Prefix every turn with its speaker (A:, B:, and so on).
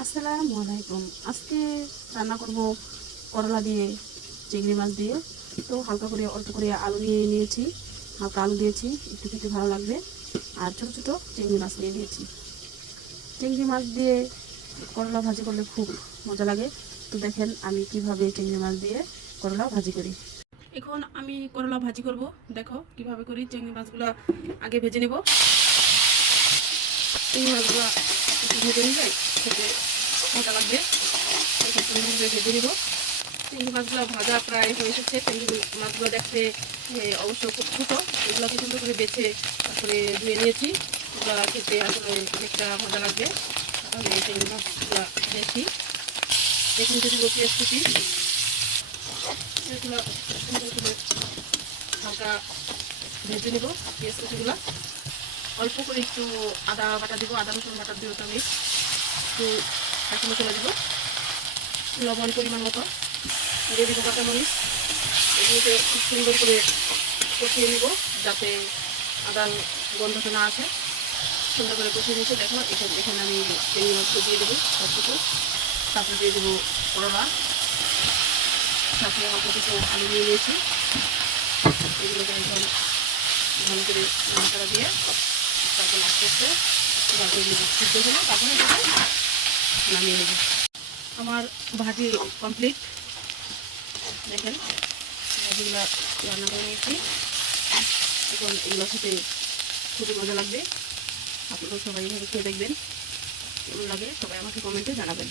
A: আসসালামু আলাইকুম। আজকে রান্না করব করলা দিয়ে, চিংড়ি মাছ দিয়ে। তো হালকা করে, অল্প করে আলু নিয়ে নিয়েছি। হালকা আলু দিয়েছি, একটু খেতে ভালো লাগবে। আর ছোটো ছোটো চিংড়ি মাছ নিয়ে নিয়েছি। চিংড়ি মাছ দিয়ে করলা ভাজি করলে খুব মজা লাগে। তো দেখেন আমি কীভাবে চিংড়ি মাছ দিয়ে করলা ভাজি করি। এখন আমি করলা ভাজি করব। দেখো কীভাবে করি চিংড়ি মাছগুলো আগে ভেজে নেব। চিংড়ি মাছগুলো ভেজে নিলে খেতে মজা লাগবে একটু সুন্দর করে ভেজে নেব চিংড়ি মাছগুলো ভাজা প্রায় হয়ে এসেছে। চিংড়ি মাছগুলো দেখতে অবশ্য খুব ছোটো। এগুলোকে সুন্দর করে বেছে তারপরে ধুয়ে নিয়েছি। এগুলো খেতে আসলে অনেকটা মজা লাগবে। তাহলে চিংড়ি মাছগুলো দেখি দেখুন যদি এগুলো সুন্দর করে হালকা ভেজে নেব পেঁয়াজ কুচিগুলো। অল্প করে একটু আদা বাটা দিব। আদা রসুন বাটা দিব তো আমি একটু কাঁচা মশলা দিব। লবণ পরিমাণ মতো। দিয়ে দিব কাঁচামরিচ। এগুলোকে খুব সুন্দর করে কষিয়ে নিব, যাতে আদার গন্ধটা না আসে। সুন্দর করে কষিয়ে নিয়েছি। দেখো, এখানে এখানে আমি চিংড়ি মাছটা দিয়ে দেবো সব কিছু তারপরে দিয়ে দেবো করলা। সাথে অল্প কিছু আলু নিয়ে নিয়েছি। এগুলোকে একদম ভালো করে নাড়াচাড়া দিয়ে তারপরে আস্তে আস্তে সিদ্ধ হলো। তারপরে নামিয়ে নেব। আমার ভাজি কমপ্লিট দেখেন, ভাজিগুলো রান্না করে নিয়েছি। এখন এগুলো খেতে খুবই মজা লাগবে। আপনারা সবাই এভাবে খেয়ে দেখবেন। কেমন লাগে সবাই আমাকে কমেন্টে জানাবেন।